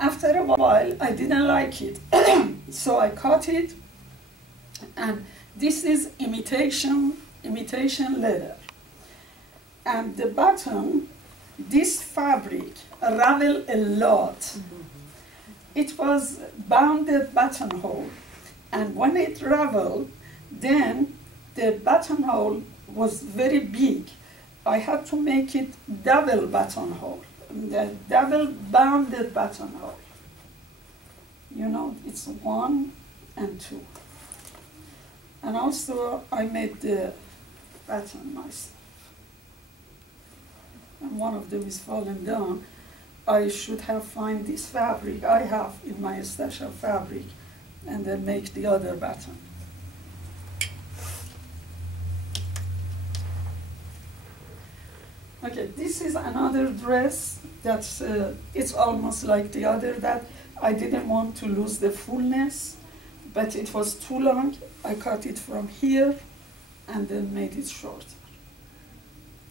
after a while, I didn't like it, so I cut it, and this is imitation leather. And the bottom, this fabric raveled a lot. It was bounded buttonhole, and when it raveled, then the buttonhole was very big. I had to make it double buttonhole, the double bounded buttonhole. You know, it's 1 and 2. And also I made the button myself. And one of them is fallen down. I should have find this fabric I have in my stash of fabric and then make the other button. Okay, this is another dress that's it's almost like the other, that I didn't want to lose the fullness, but it was too long. I cut it from here and then made it shorter.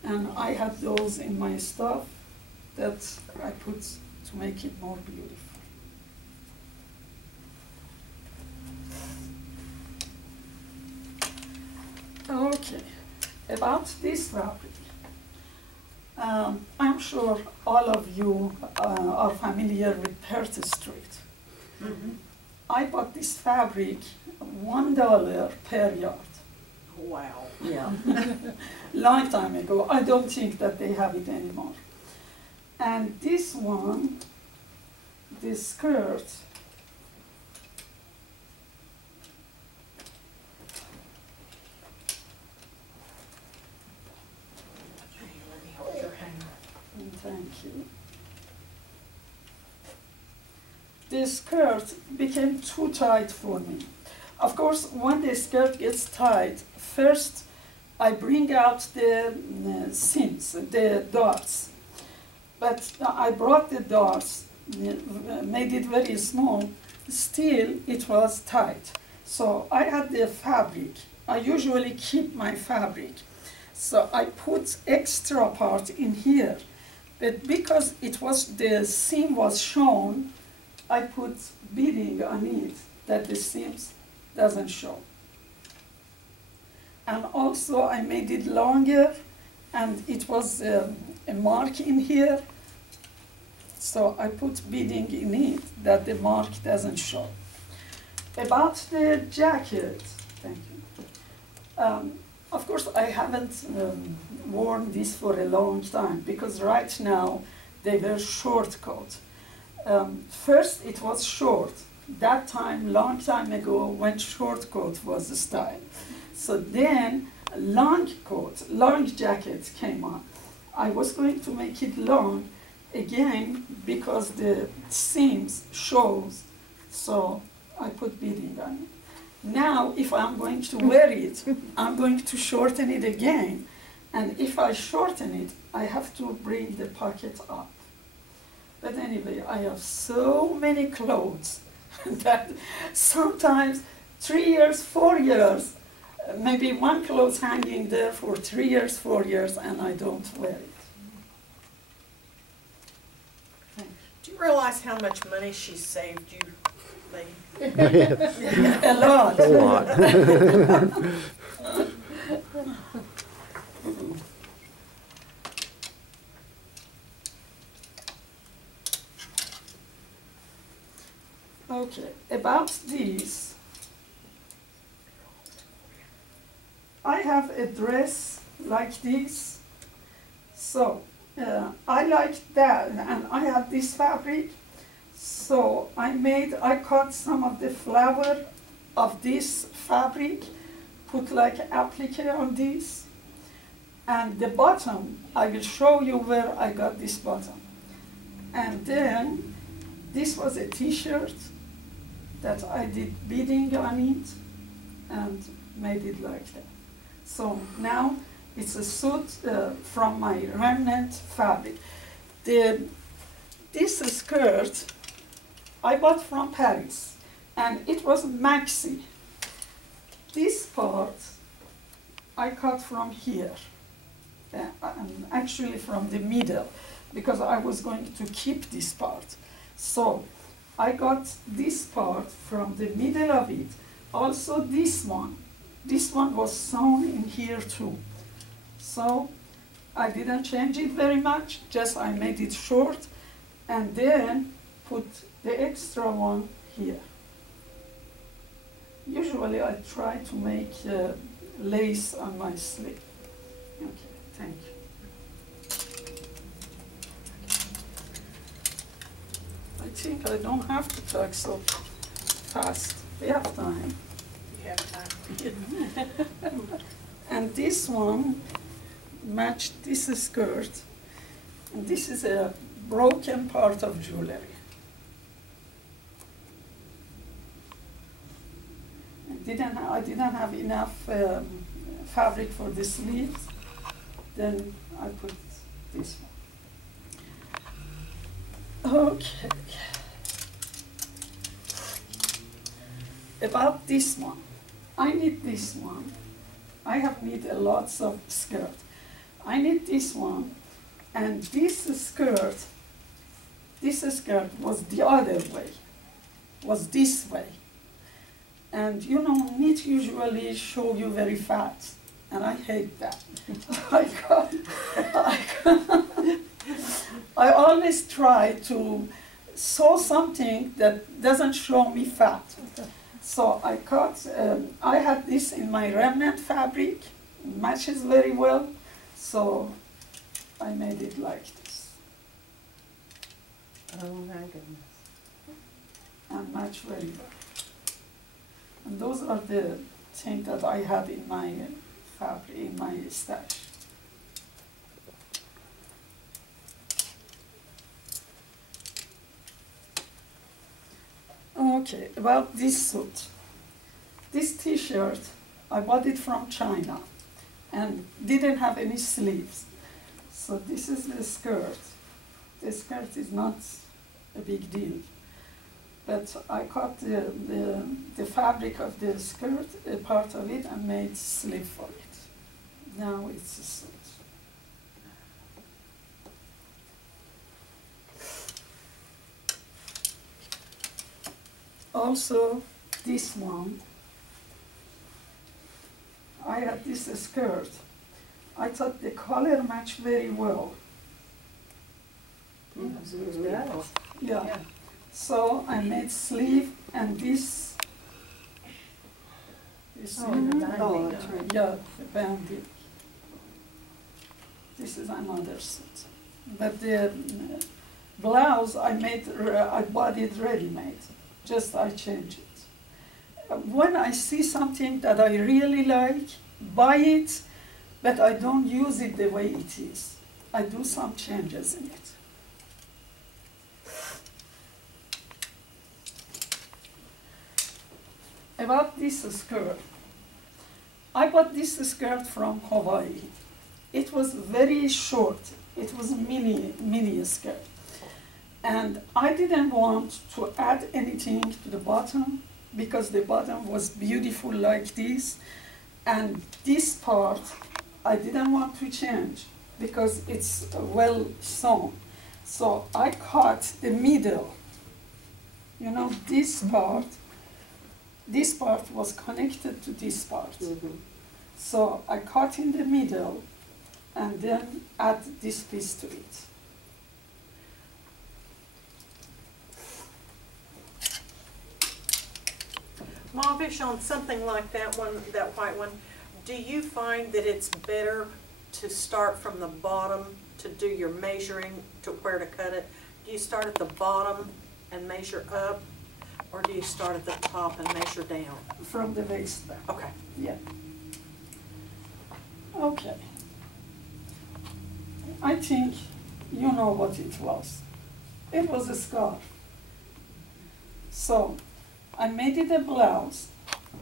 And I had those in my stuff that I put to make it more beautiful. Okay, about this fabric. I'm sure all of you are familiar with 30th Street. Mm-hmm. I bought this fabric $1 per yard. Wow. Yeah. Long time ago. I don't think that they have it anymore. And this one, this skirt, thank you. This skirt became too tight for me. Of course, when the skirt gets tight, first I bring out the seams, the dots. But I brought the dots, made it very small, still it was tight. So I had the fabric. I usually keep my fabric. So I put extra part in here. But because it was, the seam was shown, I put beading on it that the seams doesn't show. And also I made it longer, and it was a mark in here. So I put beading in it that the mark doesn't show. About the jacket, thank you. Of course, I haven't worn this for a long time because right now they were short coat. First, it was short. That time, long time ago, when short coat was the style. So then, long coat, long jackets came on. I was going to make it long again because the seams shows. So I put beading on it. Now, if I'm going to wear it, I'm going to shorten it again. And if I shorten it, I have to bring the pocket up. But anyway, I have so many clothes that sometimes 3 years, 4 years, maybe one clothes hanging there for 3 years, 4 years, and I don't wear it. Do you realize how much money she saved you, lady? A lot. A lot. Okay, about these, I have a dress like this. So I like that, and I have this fabric. So I cut some of the flower of this fabric, put like applique on this, and the bottom, I will show you where I got this bottom. And then this was a t-shirt that I did beading on it and made it like that. So now it's a suit from my remnant fabric. This skirt I bought from Paris, and it was maxi. This part I cut from here, actually from the middle, because I was going to keep this part. So I got this part from the middle of it. Also this one was sewn in here too. So I didn't change it very much, just I made it short and then put the extra one here. Usually I try to make lace on my sleeve. Okay, thank you. I think I don't have to talk so fast. We have time. You have time. And this one matched this skirt. And this is a broken part of jewelry. I didn't have enough fabric for the sleeves. Then I put this one. Okay. About this one, I need this one. I have need a lots of skirt. I need this one, and this skirt was the other way, was this way. And you know, knit usually show you very fast, and I hate that. I always try to sew something that doesn't show me fat. So I cut, I had this in my remnant fabric, matches very well, so I made it like this. Oh my goodness. And match very well. And those are the things that I had in my fabric, in my stash. Okay, about this suit. This t-shirt, I bought it from China and didn't have any sleeves. So this is the skirt. The skirt is not a big deal. But I cut the fabric of the skirt, a part of it, and made sleeve for it. Now it's a suit. Also, this one, I had this skirt. I thought the color matched very well. Yeah. So I made sleeve and this. You see? Yeah, the banding. This is another suit. But the blouse I bought it ready-made. Just I change it. When I see something that I really like, buy it, but I don't use it the way it is. I do some changes in it. About this skirt, I bought this skirt from Hawaii. It was very short. It was a mini skirt. And I didn't want to add anything to the bottom because the bottom was beautiful like this. And this part, I didn't want to change because it's well sewn. So I cut the middle. You know, this part was connected to this part. Mm-hmm. So I cut in the middle and then add this piece to it. Mavish, on something like that one, that white one, do you find that it's better to start from the bottom to do your measuring to where to cut it? Do you start at the bottom and measure up, or do you start at the top and measure down? From the waist back. Okay. Yeah. Okay. I think you know what it was. It was a scarf. So I made it a blouse,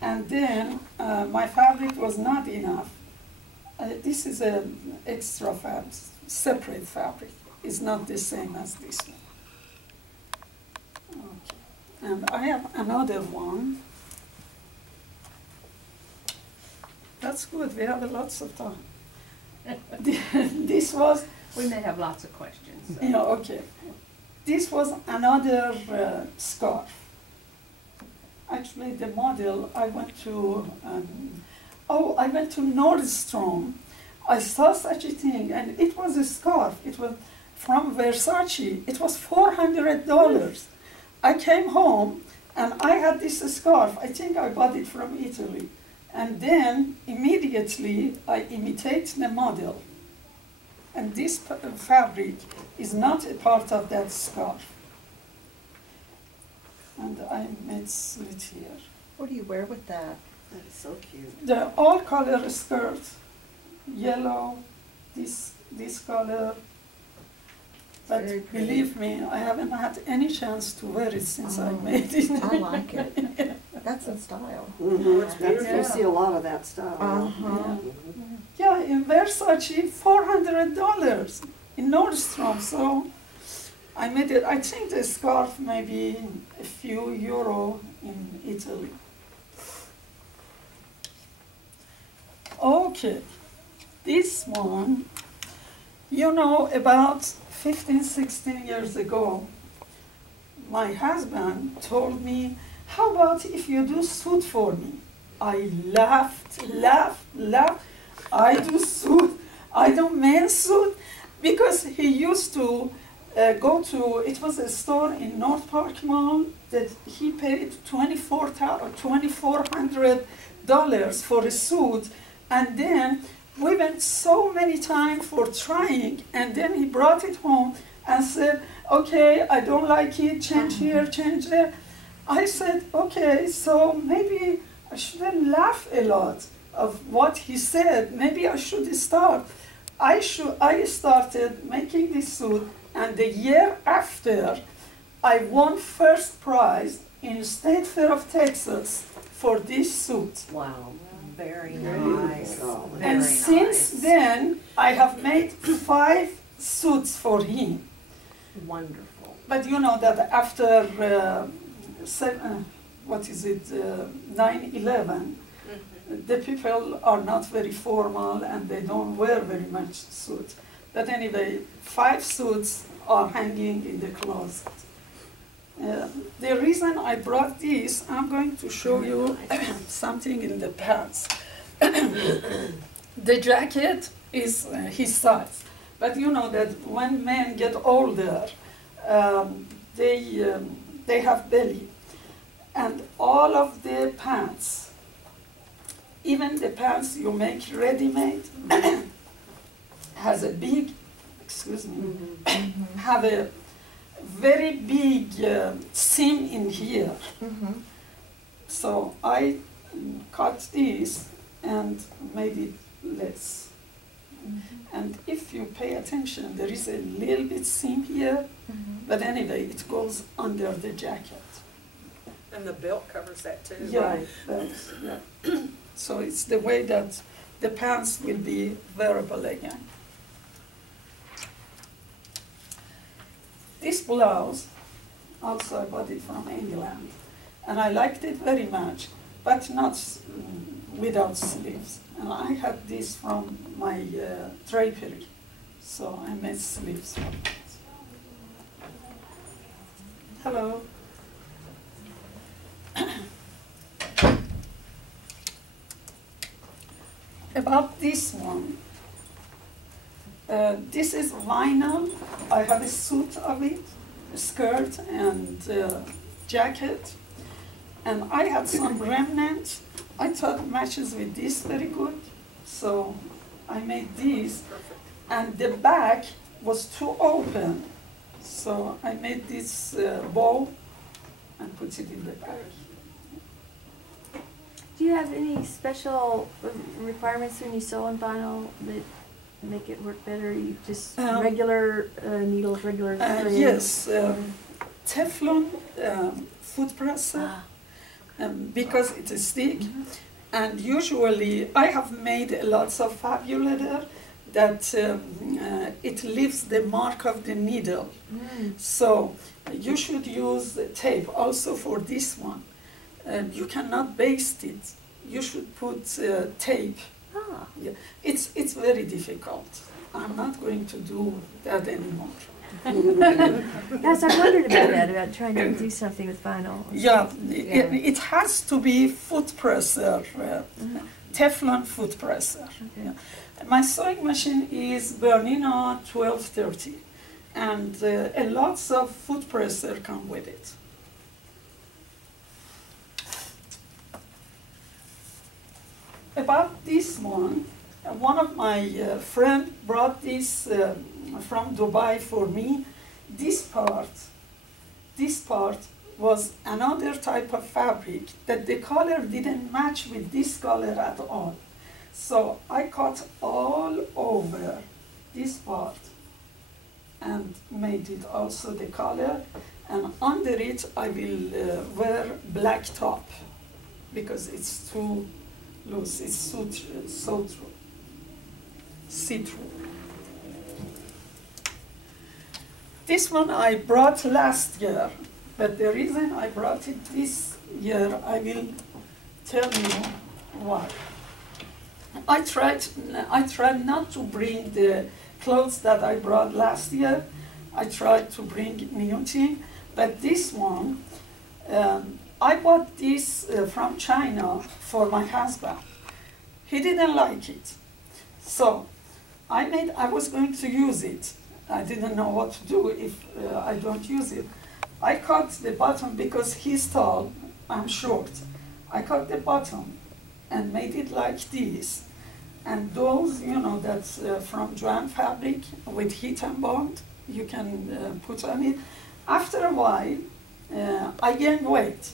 and then my fabric was not enough. This is an extra fabric, separate fabric. It's not the same as this one. Okay. And I have another one. That's good, we have lots of time. This was, We may have lots of questions. So. yeah, okay. this was another scarf. Actually, the model, I went to Nordstrom. I saw such a thing, and it was a scarf. It was from Versace. It was $400. I came home, and I had this scarf. I think I bought it from Italy. And then, immediately, I imitate the model. And this fabric is not a part of that scarf. And I made slit here. What do you wear with that? That is so cute. The all-color skirt, yellow, this color. But Very pretty. believe me, I haven't had any chance to wear it since I made it. I like it. That's in style. Mm-hmm. It's You beautiful. see a lot of that style. now. Uh-huh. Mhm. Yeah, in Versace, $400 in Nordstrom. So I made it. I think the scarf maybe a few euro in Italy. Okay, this one, you know, about 15, 16 years ago, my husband told me, how about if you do suit for me? I laughed. I do suit, I do men's suit, because he used to go to, it was a store in North Park Mall that he paid $2,400 for a suit, and then we went so many times for trying, and then he brought it home and said, okay, I don't like it, change here, change there. I said, okay, so maybe I shouldn't laugh a lot of what he said. Maybe I should start. I started making this suit, and the year after, I won first prize in State Fair of Texas for this suit. Wow. Very There nice. you go. Very And since nice. then, I have made 5 suits for him. Wonderful. But you know that after 9/11, the people are not very formal and they don't wear very much suit. But anyway, 5 suits are hanging in the closet. The reason I brought this, I'm going to show you something in the past. The jacket is his size, but you know that when men get older, they have belly, and all of the pants, even the pants you make ready-made, has a big, excuse me, have a very big seam in here. Mm-hmm. So I cut this and made it less. And if you pay attention, there is a little bit seam here, but anyway, it goes under the jacket. And the belt covers that too. Yeah, Right. yeah. So it's the way that the pants will be wearable again. This blouse, also I bought it from England, and I liked it very much, but not without sleeves. And I had this from my drapery, so I made sleeves for it. Hello. About this one, this is vinyl. I have a suit of it, a skirt and jacket, and I had some remnants. I thought matches with this very good, so I made this, and the back was too open, so I made this bow and put it in the back. Do you have any special requirements when you sew on vinyl that make it work better? You just regular needles, regular thread? Yes, Teflon foot presser, because it is thick. And usually I have made lots of fabulator that it leaves the mark of the needle. So you should use tape also for this one. You cannot baste it. You should put tape. Ah. Yeah. It's very difficult. I'm not going to do that anymore. Yes, I wondered about that, about trying to do something with vinyl. Yeah, Yeah. it has to be foot presser, Teflon foot presser. Okay. Yeah. My sewing machine is Bernina 1230, and a lots of foot presser come with it. About this one of my friend brought this from Dubai for me. This part was another type of fabric that the color didn't match with this color at all. So I cut all over this part and made it also the color, and under it I will wear black top because it's too loose, it's so true, see-through. This one I brought last year, but the reason I brought it this year, I will tell you why. I tried not to bring the clothes that I brought last year. I tried to bring new thing, but this one, I bought this from China for my husband. He didn't like it, so I was going to use it. I didn't know what to do if I don't use it. I cut the bottom because he's tall, I'm short. I cut the bottom and made it like this. And those, you know, that's from Joanne fabric with heat and bond, you can put on it. After a while, I gained weight.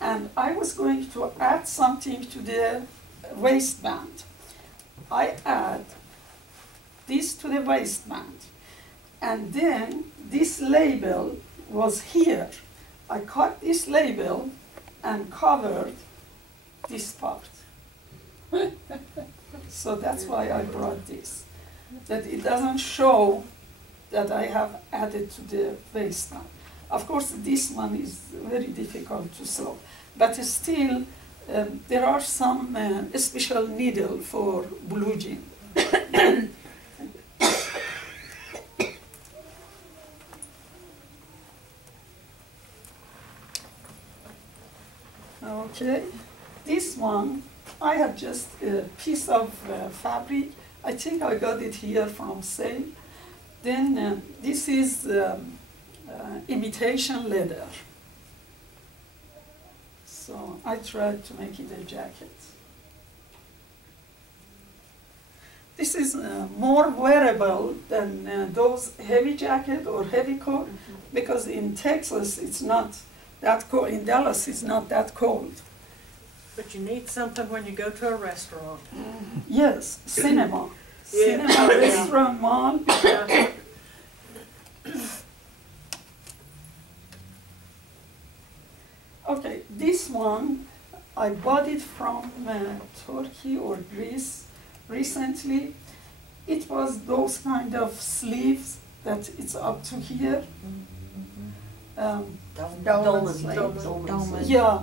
And I was going to add something to the waistband. I add this to the waistband. And then this label was here. I cut this label and covered this part. So that's why I brought this. That it doesn't show that I have added to the waistband. Of course, this one is very difficult to sew, but still, there are some special needle for blue jean. Okay, this one, I have just a piece of fabric. I think I got it here from sale. Then this is imitation leather. So I tried to make it a jacket. This is more wearable than those heavy jacket or heavy coat, because in Texas it's not that cold. In Dallas it's not that cold. But you need something when you go to a restaurant. Yes, cinema. Yeah. Cinema, restaurant, mall. Yeah. Okay, this one, I bought it from Turkey or Greece recently. It was those kind of sleeves that it's up to here. Dolman. Yeah,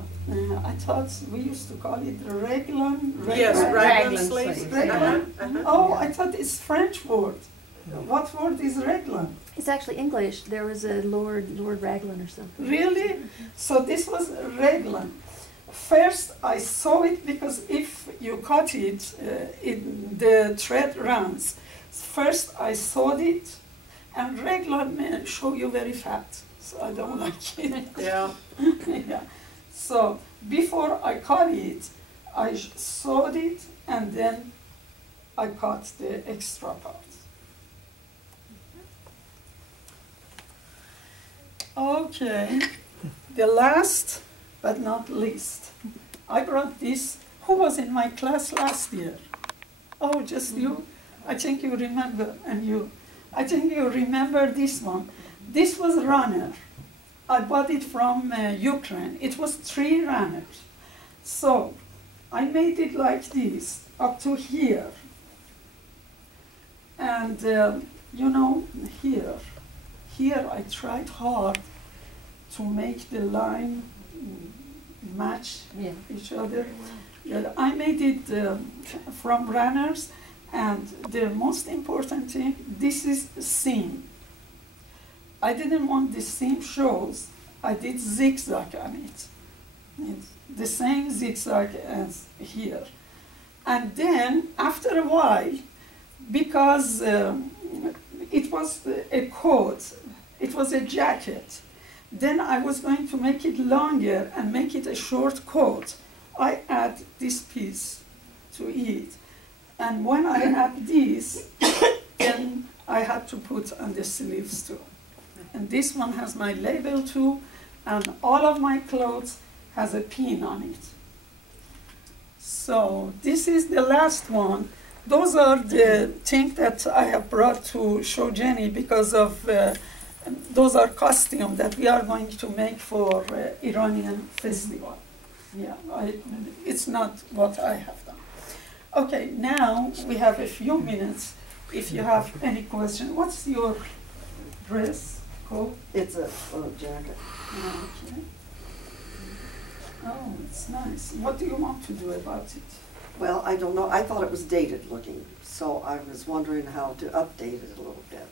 I thought we used to call it raglan. Yes, Raglan raglan sleeves. sleeves. Raglan? Uh-huh. Oh, I thought it's French word. What word is raglan? It's actually English. There was a Lord Raglan or something. Really? So this was raglan. First, I saw it because if you cut it, the thread runs. First, I sewed it, and raglan show you very fat, so I don't like it. Yeah. Yeah. So before I cut it, I sewed it, and then I cut the extra part. Okay, the last but not least, I brought this. Who was in my class last year? Oh, just you? I think you remember, and you. I think you remember this one. This was runner. I bought it from Ukraine. It was 3 runners. So I made it like this, up to here. And you know, here I tried hard to make the line match each other. I made it from runners, and the most important thing, this is seam. I didn't want the same shows. I did zigzag on it. It's the same zigzag as here. And then after a while, because it was a coat, it was a jacket, then I was going to make it longer and make it a short coat. I add this piece to it. And when I add this, then I had to put on the sleeves too. And this one has my label too, and all of my clothes has a pin on it. So this is the last one. Those are the things that I have brought to show Jenny because of those are costumes that we are going to make for Iranian festival. Yeah, it's not what I have done. Okay, now we have a few minutes. If you have any question, what's your dress called? It's a jacket. Okay. Oh, it's nice. What do you want to do about it? Well, I don't know. I thought it was dated looking, so I was wondering how to update it a little bit.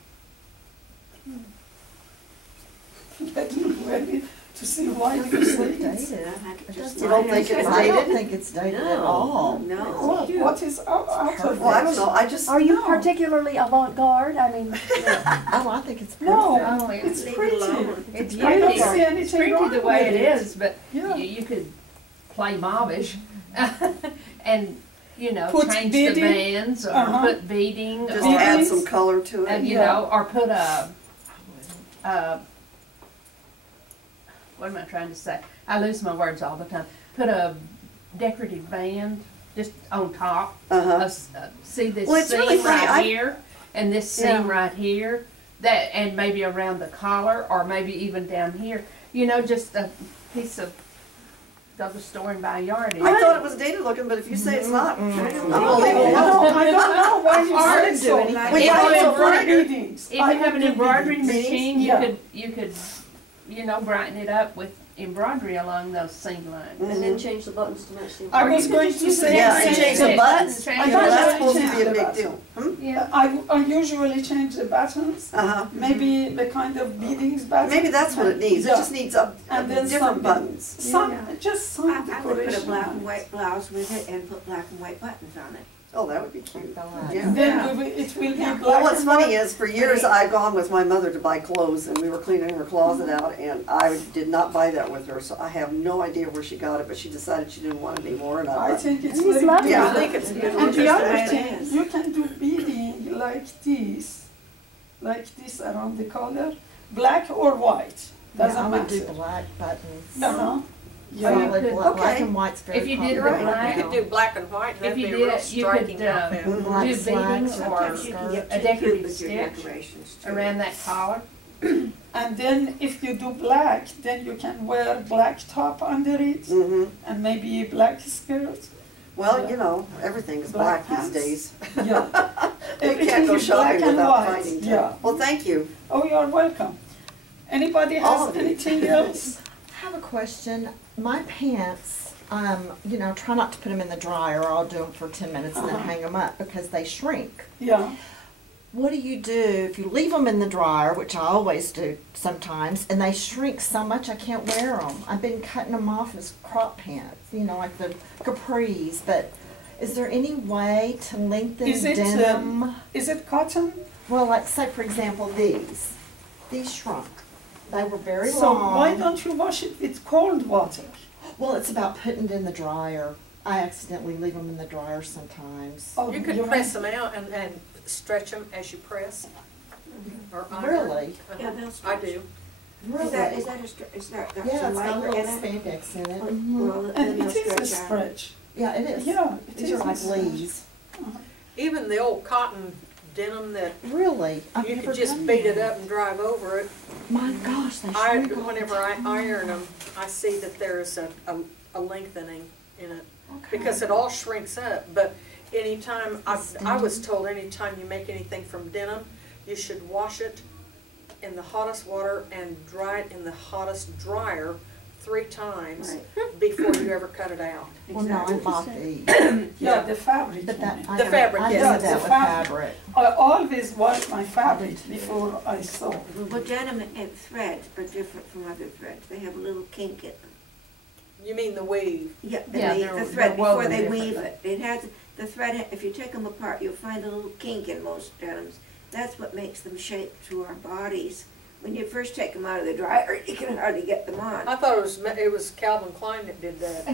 Let me wear it to see why you say it. You don't think it's I don't dated? think it's dated at all. No. What is out of Well, I don't this? know. I just. Are you No. particularly avant-garde? I mean, Oh, I think it's perfect. No, Oh, it's leave it pretty. alone. It's I don't pretty. see anything It's pretty wrong the way with it it. is, but Yeah. you could play mobbish and, you know, Put change beading. the bands or Uh-huh. put beading Just or, add some color to it. you Yeah. know, or put what am I trying to say? I lose my words all the time. Put a decorative band just on top. Uh-huh. See this Well, it's seam really funny. right I- here and this seam Yeah. right here, that and maybe around the collar or maybe even down here. You know, just a piece of the store and buy yardage. I thought it was dated looking, but if you say it's not, I'm gonna leave it No, alone. I don't know why you Or say do so. anything. Well, But yeah, I it's will a do writer. beadings. If I you have an will do embroidery beadings. machine, Yeah. you could, you know, brighten it up with embroidery along those seam lines. and then change the buttons to match the. I Or was you going could to just say. Yeah, and change change the the buttons. Change I You the know, thought that's I supposed to changed be a the big button. deal. Hmm? Yeah. I usually change the buttons, Uh-huh. maybe the kind of beadings button. Maybe that's what it needs. It Yeah. just needs And then different some- buttons. Some, Yeah. just some I would decoration. put a black on and it. white blouse with it and put black and white buttons on it. Oh, that would be cute. Yeah. Then it will be Yeah. black Well, what's and funny white. is, for years, I'd gone with my mother to buy clothes, and we were cleaning her closet out, and I did not buy that with her, so I have no idea where she got it, but she decided she didn't want any more, and I I think it's It's very lovely. Yeah. I think it's good. And the Just other the way it thing, is. you can do beading like this around the collar, black or white, Yeah, doesn't I would do matter. black buttons. Uh-huh. Yeah. Solid could- black, black okay. and white's very If you did popular the right black- You now. could do black and white, and If that'd you be a did real it, you could, striking outfit. Black do slacks beading or Sometimes or you can skirt. get a too cute decorative with your stitch decorations too. around that collar. And then if you do black, then you can wear black top under it Mm-hmm. and maybe black skirt. Well, you know, everything is Black black these pants. days. Yeah. You Everything can't go is black shopping and without white. finding time. Yeah. Well, thank you. Oh, you're welcome. Anybody All has of you. anything else? I have a question. My pants, try not to put them in the dryer, or I'll do them for 10 minutes and then Uh-huh. hang them up because they shrink. Yeah. What do you do if you leave them in the dryer, which I always do sometimes, and they shrink so much I can't wear them? I've been cutting them off as crop pants, like the capris, but is there any way to lengthen Is it, denim? Is it cotton? Well, like say for example these. These shrunk. They were very So long. why don't you wash it with cold water? Well, it's about putting it in the dryer. I accidentally leave them in the dryer sometimes. Oh, You could mean- press them out and stretch them as you press. Or iron. Really? Yeah, they'll I stretch. do. Really? Is that is there Yeah, it's got a labor little in it? spandex in it. Oh, Mhm. well, then And they'll it is a stretch out. stretch. Yeah, it is. Yeah, it These is are a like stretch. leaves. Even the old cotton denim that Really? I've you never could just done beat it that. up and drive over it. My gosh, they shrink all the Whenever I time. iron them, I see that there's a lengthening in it. Okay. Because it all shrinks up, but anytime, I was told anytime you make anything from denim, you should wash it in the hottest water and dry it in the hottest dryer 3 times Right. before you ever cut it out. Well, no, I Exactly. bought these. Yeah, the fabric. But that, you I mean. The know- fabric, I yes. know Yeah, that the with fabric. fabric. I always wash my fabric before I sew. Well, denim and thread are different from other threads. They have a little kink in them. You mean the weave? Yeah, Yeah, and they're- the thread they're before woven they weave differently. it. It has, the thread, if you take them apart, you'll find a little kink in most denims. That's what makes them shape to our bodies. When you first take them out of the dryer, you can hardly get them on. I thought it was Calvin Klein that did that.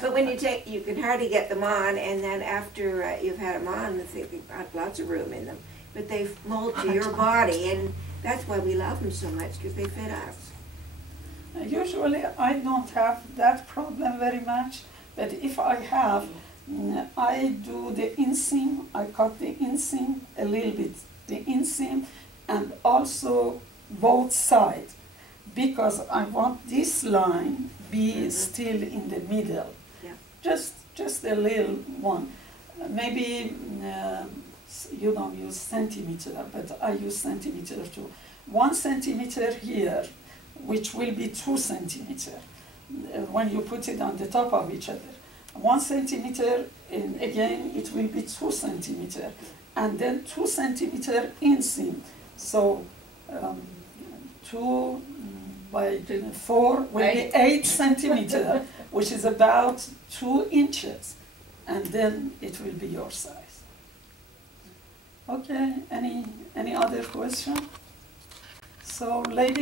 But when you can hardly get them on, and then after you've had them on, they've got lots of room in them. But they mold to your body, and that's why we love them so much, because they fit us. Usually I don't have that problem very much, but if I have, I do the inseam, I cut the inseam a little bit, the inseam, and also both sides, because I want this line be still in the middle. Yeah. Just a little one. Maybe you don't use centimeter, but I use centimeter too. 1 centimeter here, which will be 2 centimeter when you put it on the top of each other. 1 centimeter, and again it will be 2 centimeter, and then 2 centimeter inseam. So 2 by 4 will be 8 centimeter, which is about 2 inches, and then it will be your size. Okay, any other question? So, ladies.